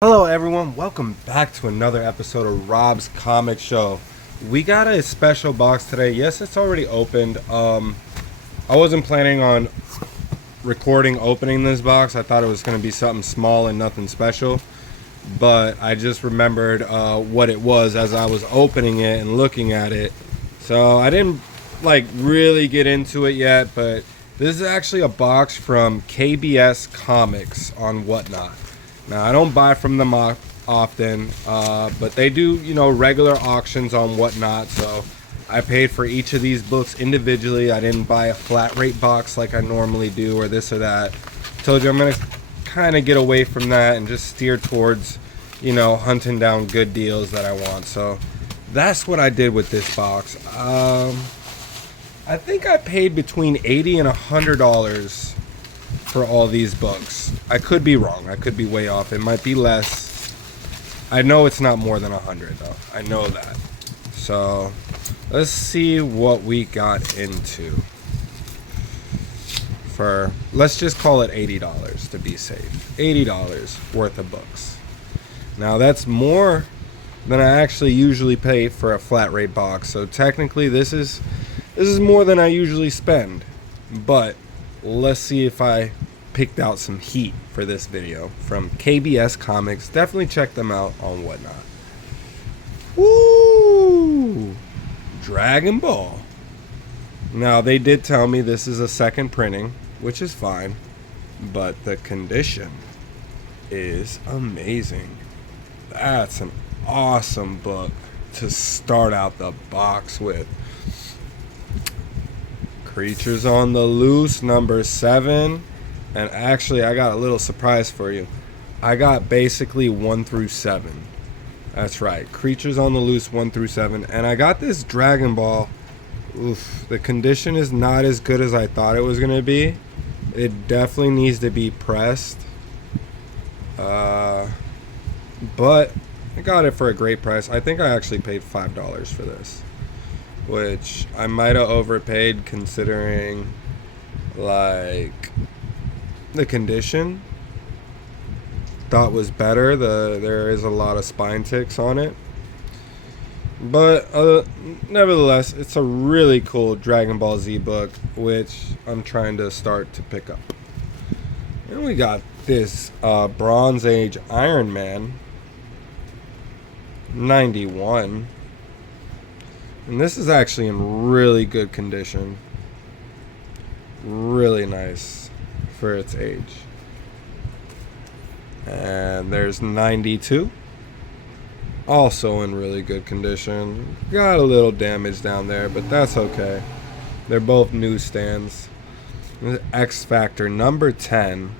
Hello everyone, welcome back to another episode of Rob's Comic Show. We got a special box today. Yes, it's already opened. I wasn't planning on recording opening this box. I thought it was going to be something small and nothing special. But I just remembered what it was as I was opening it and looking at it. So I didn't really get into it yet, but this is actually a box from kbscomix on Whatnot. Now, I don't buy from them often, but they do, regular auctions on Whatnot. So I paid for each of these books individually. I didn't buy a flat rate box like I normally do or this or that. Told you I'm going to kind of get away from that and just steer towards, hunting down good deals that I want. So that's what I did with this box. I think I paid between $80 and $100 for all these books. I could be wrong. I could be way off. It might be less. I know it's not more than 100 though. I know that. So let's see what we got into for, let's just call it $80 to be safe. $80 worth of books. Now that's more than I actually usually pay for a flat rate box. So technically this is more than I usually spend. But let's see if I picked out some heat for this video from kbscomix. Definitely check them out on Whatnot. Woo! Dragon Ball. Now, they did tell me this is a second printing, which is fine, but the condition is amazing. That's an awesome book to start out the box with. Creatures on the Loose, number 7. And actually, I got a little surprise for you. I got basically 1 through 7. That's right. Creatures on the Loose, 1 through 7. And I got this Dragon Ball. Oof. The condition is not as good as I thought it was going to be. It definitely needs to be pressed. But I got it for a great price. I think I actually paid $5 for this, which I might have overpaid considering the condition. Thought was better. There is a lot of spine ticks on it, but nevertheless, it's a really cool Dragon Ball Z book, which I'm trying to start to pick up. And we got this Bronze Age Iron Man 91. And this is actually in really good condition. Really nice for its age. And there's 92. Also in really good condition. Got a little damage down there, but that's okay. They're both newsstands. X Factor number 10.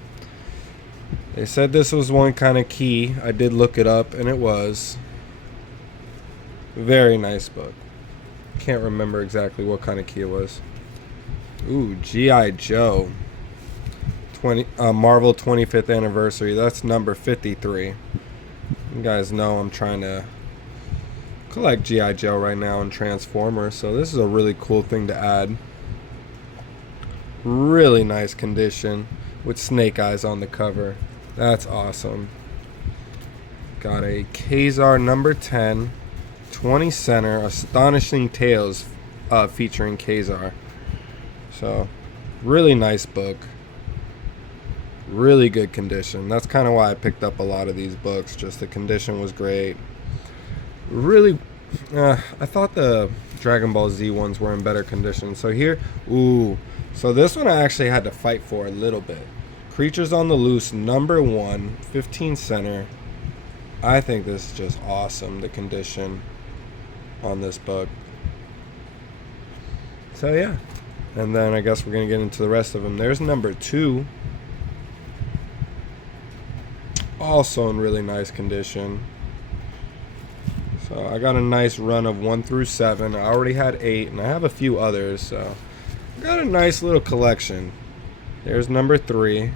They said this was one kind of key. I did look it up, and it was. Very nice book. Can't remember exactly what kind of key it was. Ooh, G.I. Joe. Marvel 25th anniversary. That's number 53. You guys know I'm trying to collect G.I. Joe right now and Transformers, so this is a really cool thing to add. Really nice condition with Snake Eyes on the cover. That's awesome. Got a Kazar number 10. 20 center, Astonishing Tales featuring Kazar. So, really nice book. Really good condition. That's kind of why I picked up a lot of these books. Just the condition was great. Really, I thought the Dragon Ball Z ones were in better condition. So here, so this one I actually had to fight for a little bit. Creatures on the Loose, number 1, 15 center. I think this is just awesome, the condition on this book. So yeah, and then I guess we're gonna get into the rest of them. There's number 2, also in really nice condition. So I got a nice run of 1 through 7. I already had 8, and I have a few others, so I got a nice little collection. There's number 3. A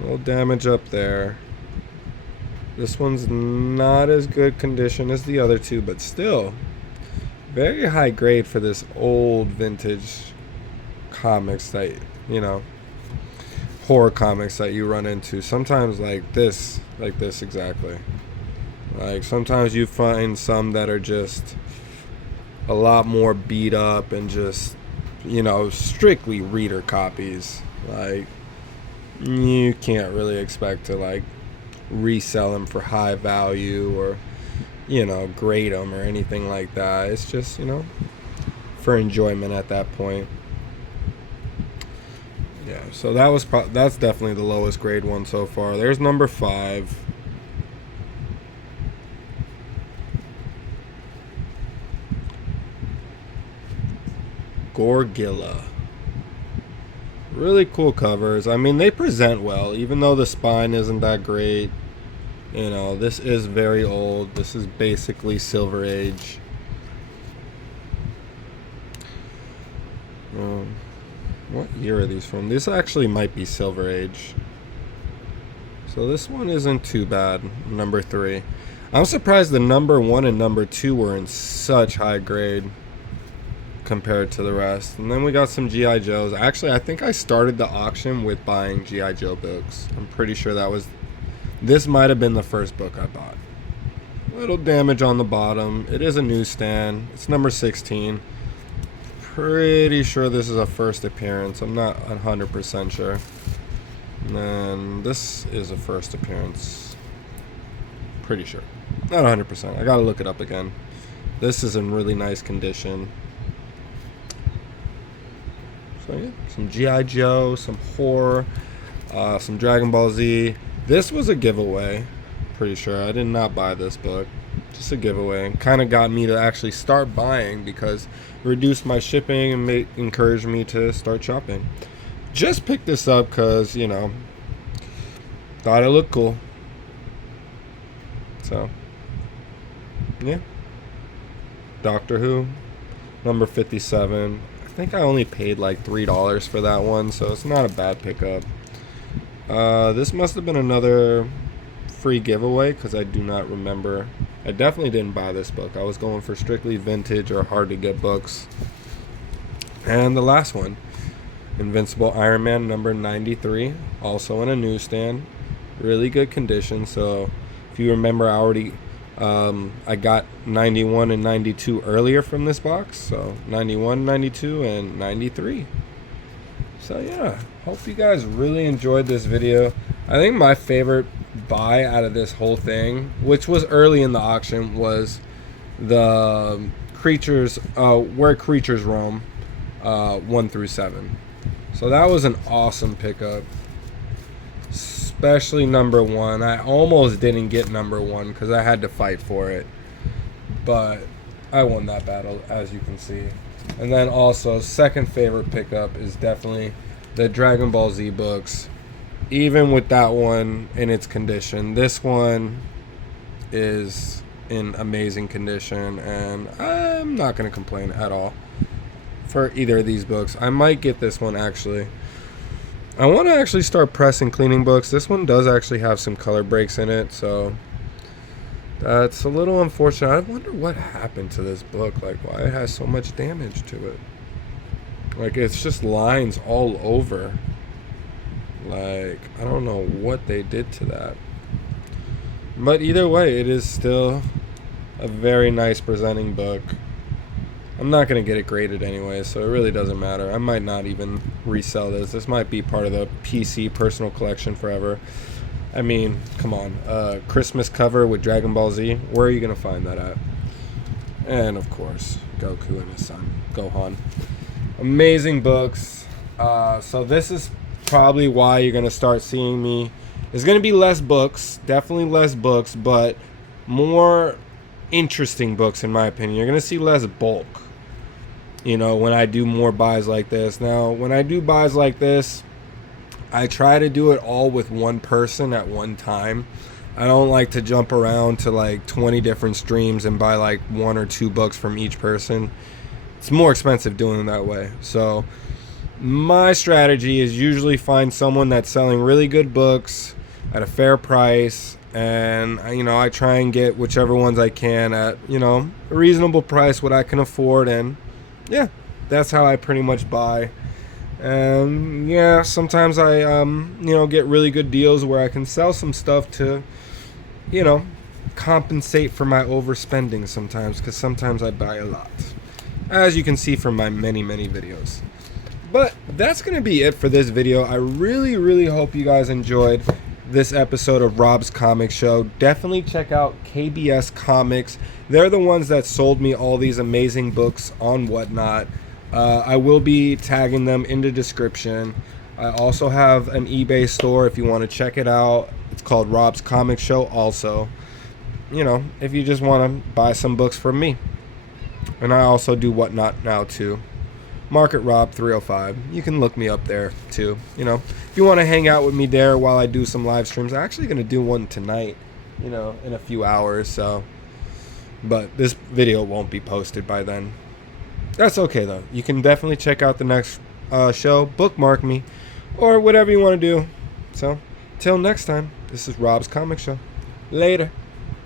little damage up there. This one's not as good condition as the other two, but still very high grade for this old vintage comics that, horror comics that you run into. Sometimes like this exactly. Like sometimes you find some that are just a lot more beat up and just, you know, strictly reader copies. Like you can't really expect to like resell them for high value or, you know, grade them or anything like that. It's just, you know, for enjoyment at that point. Yeah, so that's definitely the lowest grade one so far. There's number 5. Gorgilla. Really cool covers. I mean, they present well, even though the spine isn't that great. You know, this is very old. This is basically Silver Age. What year are these from? This actually might be Silver Age. So this one isn't too bad. Number 3. I'm surprised the number 1 and number 2 were in such high grade compared to the rest. And then we got some G.I. Joes. Actually, I think I started the auction with buying G.I. Joe books. I'm pretty sure this might have been the first book I bought. Little damage on the bottom. It is a newsstand. It's number 16. Pretty sure this is a first appearance. I'm not 100% sure. And this is a first appearance. Pretty sure. Not 100%. I gotta look it up again. This is in really nice condition. So yeah, some G.I. Joe, some horror, some Dragon Ball Z. This was a giveaway. Pretty sure. I did not buy this book. Just a giveaway. Kind of got me to actually start buying because it reduced my shipping and encouraged me to start shopping. Just picked this up because, you know, thought it looked cool. So, yeah. Doctor Who, number 57. I think I only paid like $3 for that one, so it's not a bad pickup. This must have been another free giveaway because I do not remember. I definitely didn't buy this book. I was going for strictly vintage or hard to get books. And the last one, Invincible Iron Man number 93, also in a newsstand. Really good condition. So if you remember, I got 91 and 92 earlier from this box. So 91, 92, and 93. So yeah, hope you guys really enjoyed this video. I think my favorite buy out of this whole thing, which was early in the auction, was the creatures, Where Creatures Roam, 1 through 7. So that was an awesome pickup, especially number 1. I almost didn't get number 1 because I had to fight for it, but I won that battle, as you can see. And then also, second favorite pickup is definitely the Dragon Ball Z books. Even with that one in its condition, this one is in amazing condition, and I'm not going to complain at all for either of these books. I might get this one actually. I want to actually start pressing cleaning books. This one does actually have some color breaks in it, so that's a little unfortunate. I wonder what happened to this book, like why it has so much damage to it. Like it's just lines all over. Like, I don't know what they did to that. But either way, it is still a very nice presenting book. I'm not going to get it graded anyway, so it really doesn't matter. I might not even resell this. This might be part of the PC personal collection forever. I mean, come on. Christmas cover with Dragon Ball Z. Where are you going to find that at? And, of course, Goku and his son, Gohan. Amazing books. So this is probably why you're going to start seeing me. There's going to be less books, definitely less books, but more interesting books in my opinion. You're going to see less bulk, you know, when I do more buys like this. Now, when I do buys like this, I try to do it all with one person at one time. I don't like to jump around to like 20 different streams and buy like 1 or 2 books from each person. It's more expensive doing it that way. So my strategy is usually find someone that's selling really good books at a fair price, and you know, I try and get whichever ones I can at, you know, a reasonable price, what I can afford, and yeah, that's how I pretty much buy. And yeah, sometimes I get really good deals where I can sell some stuff to, you know, compensate for my overspending sometimes, because sometimes I buy a lot, as you can see from my many videos. But that's going to be it for this video. I really hope you guys enjoyed this episode of Rob's Comic Show. Definitely check out KBS Comics. They're the ones that sold me all these amazing books on Whatnot. I will be tagging them in the description. I also have an eBay store if you want to check it out. It's called Rob's Comic Show also. You know, if you just want to buy some books from me. And I also do Whatnot now too. Market Rob 305. You can look me up there too. You know, if you want to hang out with me there while I do some live streams. I'm actually going to do one tonight, you know, in a few hours. So, but this video won't be posted by then. That's okay though. You can definitely check out the next show, bookmark me, or whatever you want to do. So, till next time, this is Rob's Comic Show. Later.